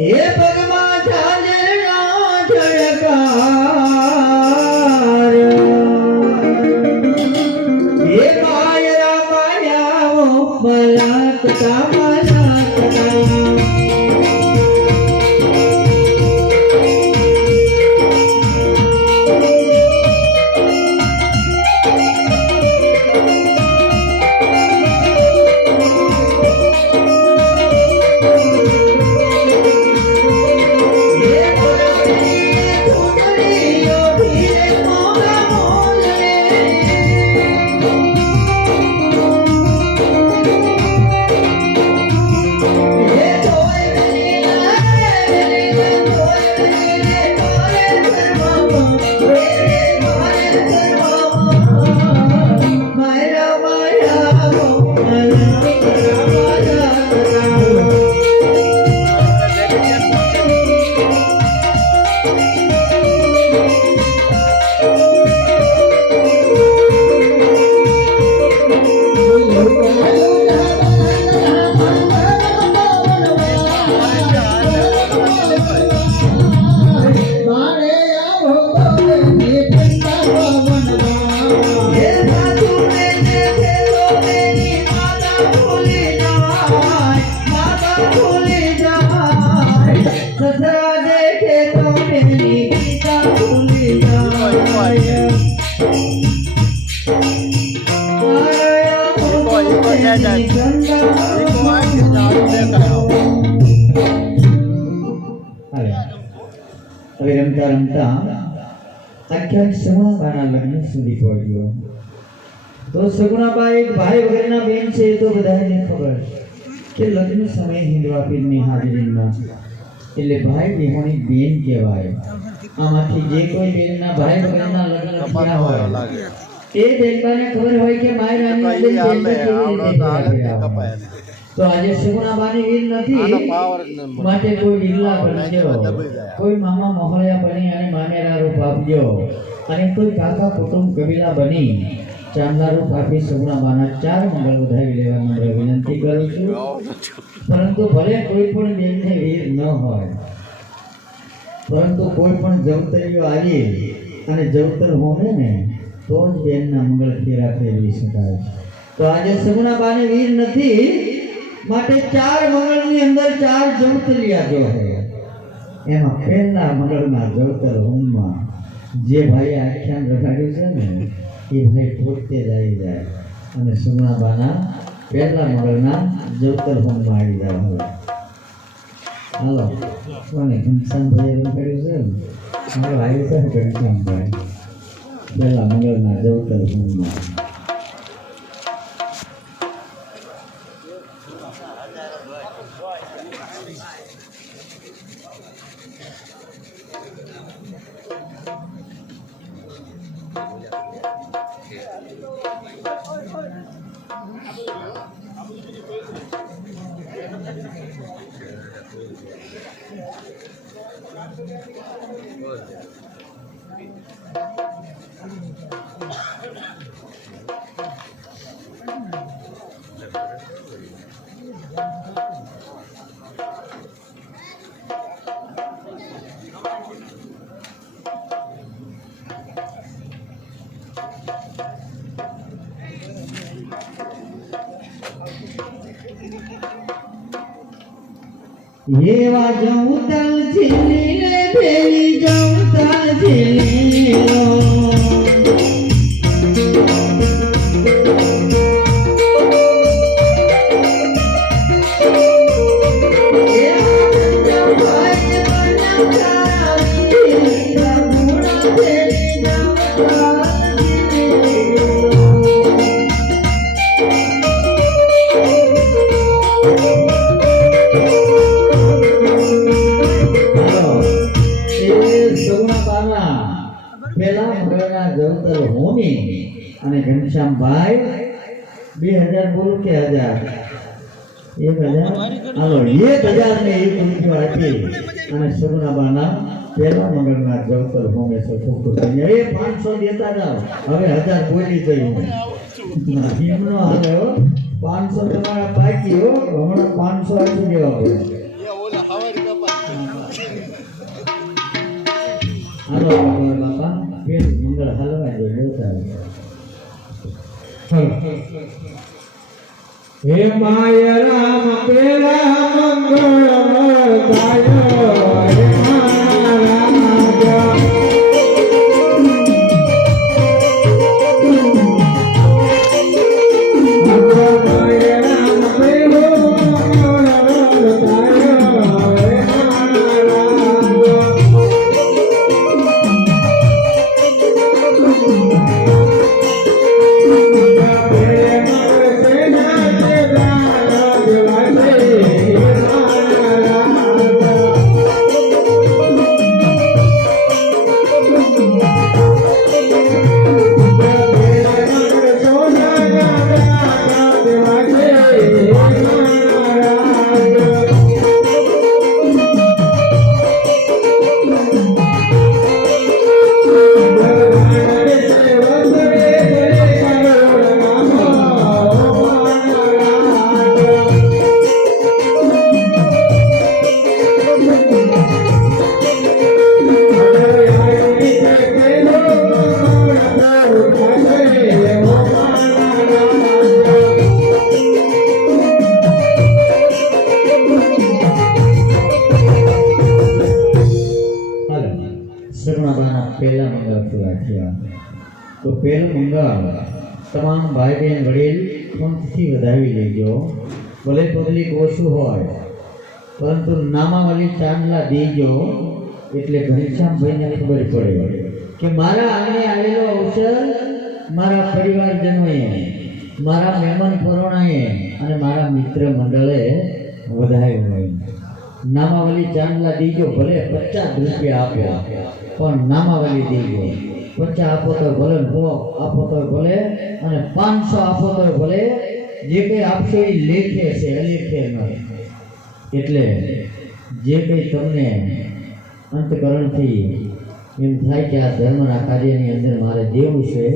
એ પગમાં ઝાંઝરના ઝળકાર એ માયરા માયાઓ મલાકતા હવે રમતા રમતા આખ્યાન સગુણાબાના લગ્ન સુધી પહોંચ્યો. તો સગુણાબા એક ભાઈ વગરના બેન છે. તો બધાને ખબર કે લગ્ન સમયે હિંદવા પીરની હાજરીમાં એટલે ભાઈ બહેનોની બેન કહેવાય. આમાંથી જે કોઈ બેનના ભાઈ વગરના લગ્ન થયા હોય એ બેનબાને ખબર હોય કે માયરાની તો આજે સગુણાબાની વીર નથી માટે કોઈ વીરલા બનજો, કોઈ મામા મોહળિયા બની અને મામેરા રૂપ આપજો અને કોઈ કાકા કુટુંબ કબીલા બની ચાંદલા રૂપ આપી સગુણાબાના 4 મંગળ વધાવી લેવા નમ્ર વિનંતી કરું છું. પરંતુ ભલે કોઈ પણ બેનને વીર ન હોય, પરંતુ કોઈ પણ જવતરીઓ આવી અને જવતર હોમે ને તો જ બેનના મંગળ ફેરા ફેરવી શકાય. તો આજે સગુણાબાની વીર નથી માટે 4 મંગળની અંદર 4 જવતરિયા જો છે. એમાં પહેલા મંગળના જવતર હોમમાં જે ભાઈ આખ્યાન રખાડ્યું છે ને એ ભાઈ પોતે જ આવી જાય અને સગુણાબાના પહેલા મંગળના જવતર હોમમાં આવી જાય. હાલો કોને ઘનશ્યામભાઈ રખાડ્યું છે ને મારો આવ્યું છે ઘનશ્યામભાઈ પહેલા મંગળના જવતર હોમમાં. એવા જવતર ઝીલી લે ભેલી જવતર ઝીલી લો અને ઘનશ્યામભાઈ 2000 બોલો કે 1000 હાલો 1000 ને 1 રૂપિયો આપી અને સગુણાબાના પહેલા મંગળના જવતર હોમે છે. ખૂબ એ 500 દેતા જાવ. હવે 1000 બોલી ગયું હિમનો હાલે હો. 500 તમારા બાકી હો. હમણાં 500 આપી દેવા પડે. બાપા પેલું મંગળ હાલવા દે દેવતા હે માય રામ પેલા મંગળ ગાયો હે મારા પહેલા મંગળ વાંચ્યા તો પહેલું મંગળ તમામ ભાઈ બહેન વડીલ પંથથી વધાવી લેજો. ભલે પબ્લિક ઓછું હોય પરંતુ નામાવલી ચાંદલા દેજો એટલે ઘનશ્યામભાઈને ખબર પડે કે મારા આંગણે આવેલો અવસર મારા પરિવારજનોએ, મારા મહેમાન પરોણાએ અને મારા મિત્ર મંડળે વધાવ્યું હોય. નામાવલી ચાંદલા દીજો, ભલે 50 રૂપિયા આપ્યા પણ નામાવલી દીજો. 50 આપો તો ભલે, 100 આપો તો ભલે અને 500 આપો તો ભલે. જે કંઈ આપશો એ લેખે છે, અલેખે નહીં. એટલે જે કંઈ તમને અંતકરણથી એમ થાય કે આ ધર્મના કાર્યની અંદર મારે દેવું છે